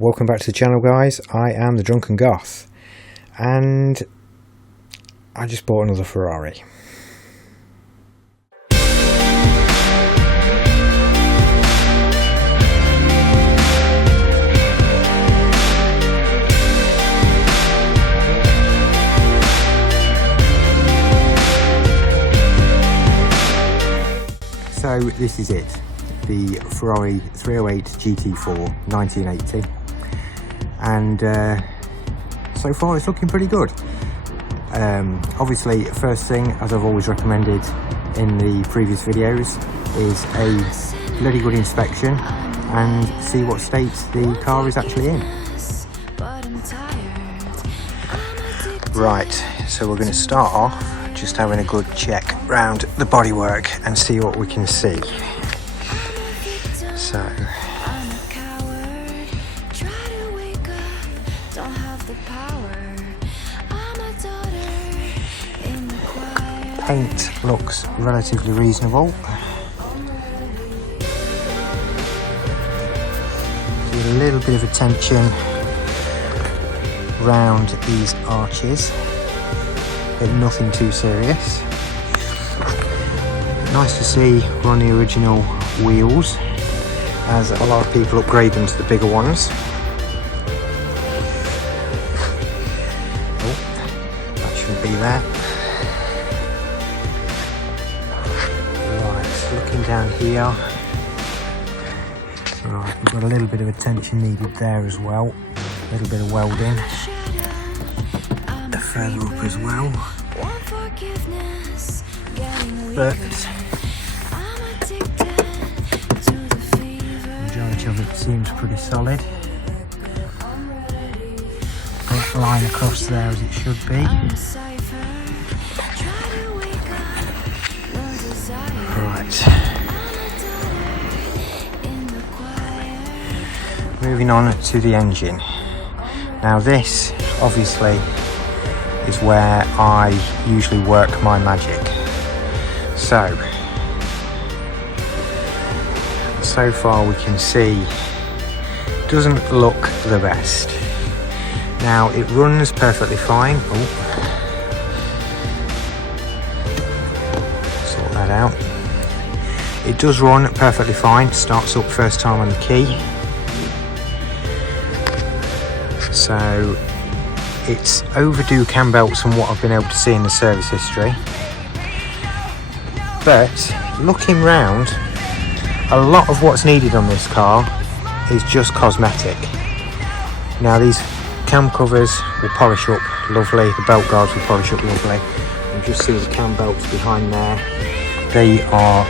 Welcome back to the channel, guys. I am the Drunken Goth, and I just bought another Ferrari. So this is it, the Ferrari 308 GT4 1980, and so far it's looking pretty good. Obviously, first thing, as I've always recommended in the previous videos, is a bloody good inspection and see what state the car is actually in. Right, so we're going to start off just having a good check round the bodywork and see what we can see. So paint looks relatively reasonable. A little bit of attention round these arches, but nothing too serious. Nice to see we're on the original wheels, as a lot of people upgrade them to the bigger ones. Oh, that shouldn't be there. Right, looking down here. Right, we've got a little bit of attention needed there as well. A little bit of welding. Further up as well. But majority of it seems pretty solid. Black line across there as it should be. Right. Moving on to the engine. Now this, obviously, is where I usually work my magic. So far we can see doesn't look the best. Now it runs perfectly fine. Oh, sort that out. It does run perfectly fine. Starts up first time on the key. So it's overdue cam belts from what I've been able to see in the service history. But looking round, a lot of what's needed on this car is just cosmetic. Now these cam covers will polish up lovely, the belt guards will polish up lovely. You just see the cam belts behind there. They are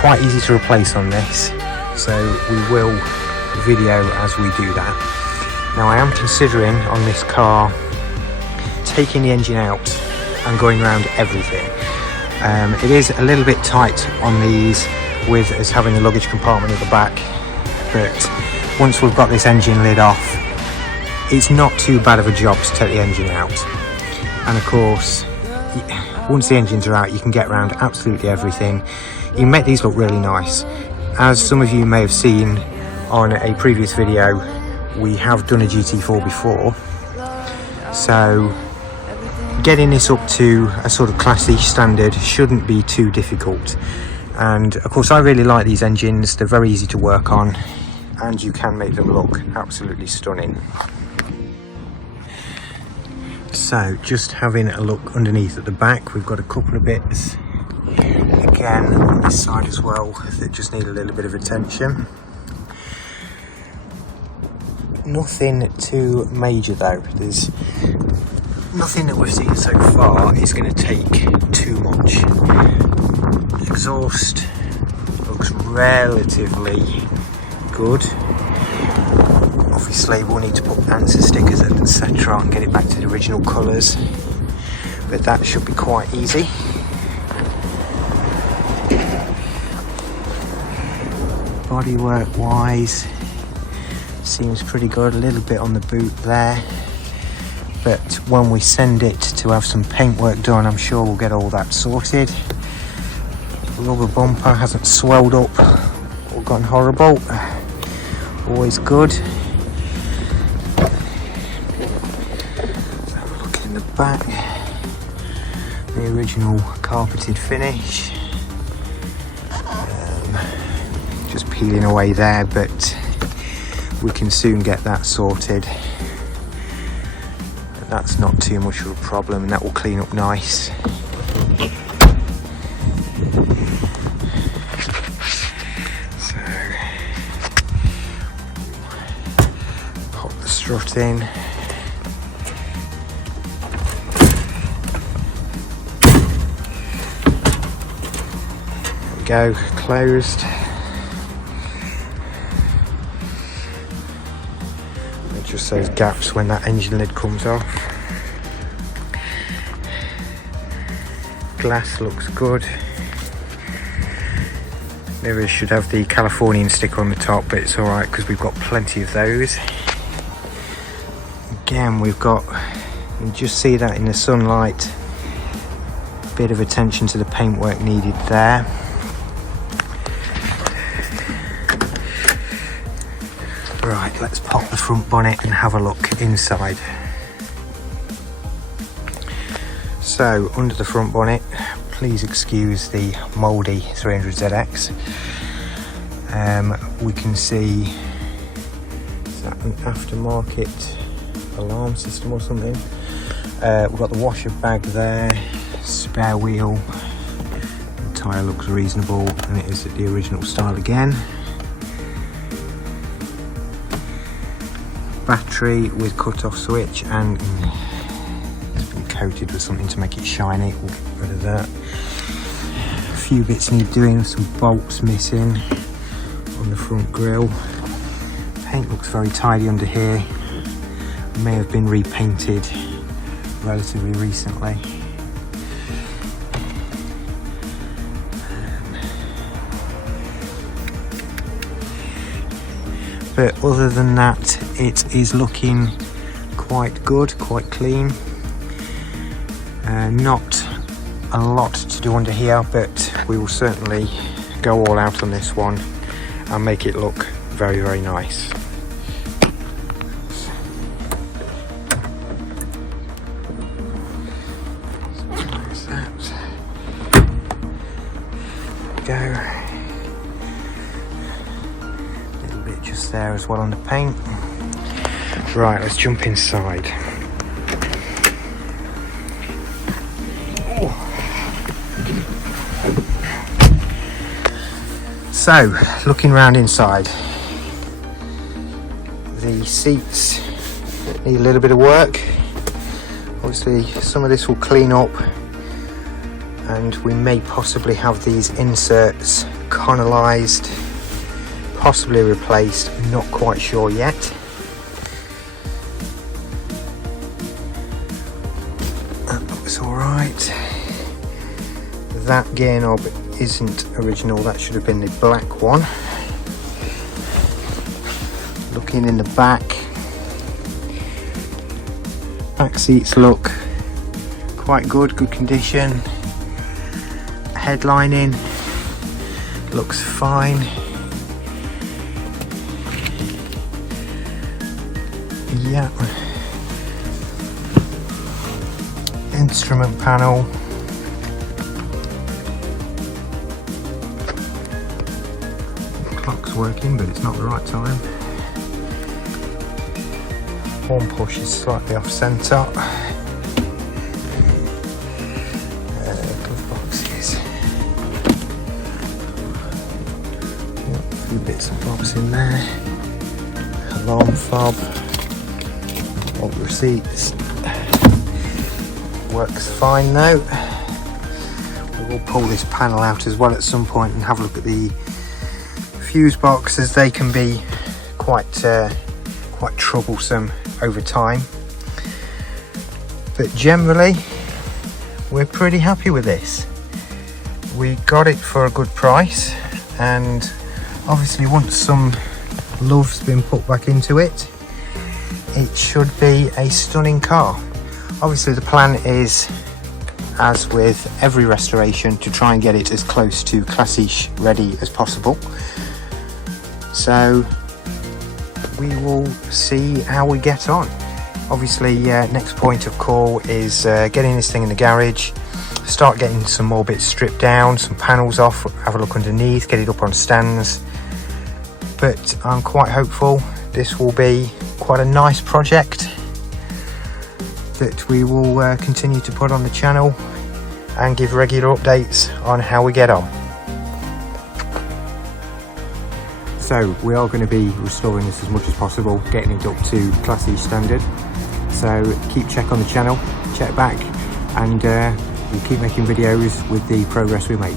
quite easy to replace on this, so we will video as we do that. Now I am considering on this car taking the engine out and going around everything. It is a little bit tight on these with us having the luggage compartment at the back, but once we've got this engine lid off, it's not too bad of a job to take the engine out. And of course, once the engines are out, you can get around absolutely everything. You can make these look really nice. As some of you may have seen on a previous video, we have done a GT4 before, so getting this up to a sort of classy standard shouldn't be too difficult. And of course I really like these engines, they're very easy to work on and you can make them look absolutely stunning. So just having a look underneath at the back, we've got a couple of bits again on this side as well that just need a little bit of attention. Nothing too major though. There's nothing that we've seen so far is going to take too much. The exhaust looks relatively good. Obviously we'll need to put answer stickers etc. and get it back to the original colours, but that should be quite easy. Bodywork wise seems pretty good. A little bit on the boot there, but when we send it to have some paintwork done, I'm sure we'll get all that sorted. The rubber bumper hasn't swelled up or gone horrible. Always good. back, the original carpeted finish, just peeling away there, but we can soon get that sorted. That's not too much of a problem, and that will clean up nice. So pop the strut in. There we go, closed. Just those gaps when that engine lid comes off. Glass looks good. Mirrors should have the Californian sticker on the top, but it's alright because we've got plenty of those. Again, we've got, you can just see that in the sunlight, bit of attention to the paintwork needed there. Right, let's pop the front bonnet and have a look inside. So, under the front bonnet, please excuse the mouldy 300ZX. We can see, is that an aftermarket alarm system or something? We've got the washer bag there, spare wheel, the tyre looks reasonable, and it is the original style again. Battery with cut-off switch, and it's been coated with something to make it shiny. We'll get rid of that. A few bits need doing, some bolts missing on the front grille. Paint looks very tidy under here. May have been repainted relatively recently. But other than that, it is looking quite good, quite clean. Not a lot to do under here, but we will certainly go all out on this one and make it look very, very nice. So that. Go. Just there as well on the paint. Right, let's jump inside. So, looking around inside, the seats need a little bit of work. Obviously some of this will clean up, and we may possibly have these inserts connelized, possibly replaced, I'm not quite sure yet. That looks alright. That gear knob isn't original, that should have been the black one. Looking in the back seats look quite good, good condition. Headlining looks fine. Yeah. Instrument panel. Clock's working, but it's not the right time. Horn push is slightly off centre. Glove boxes. A few bits and bobs in there. Alarm fob. Old receipts. Works fine though. We will pull this panel out as well at some point and have a look at the fuse boxes. They can be quite troublesome over time, but generally we're pretty happy with this. We got it for a good price, and obviously once some love's been put back into it, it should be a stunning car. Obviously the plan is, as with every restoration, to try and get it as close to classish ready as possible. So we will see how we get on. Obviously, next point of call is getting this thing in the garage, start getting some more bits stripped down, some panels off, have a look underneath, get it up on stands. But I'm quite hopeful this will be quite a nice project that we will continue to put on the channel and give regular updates on how we get on. So we are going to be restoring this as much as possible, getting it up to Class E standard. So keep check on the channel, check back, and we'll keep making videos with the progress we make.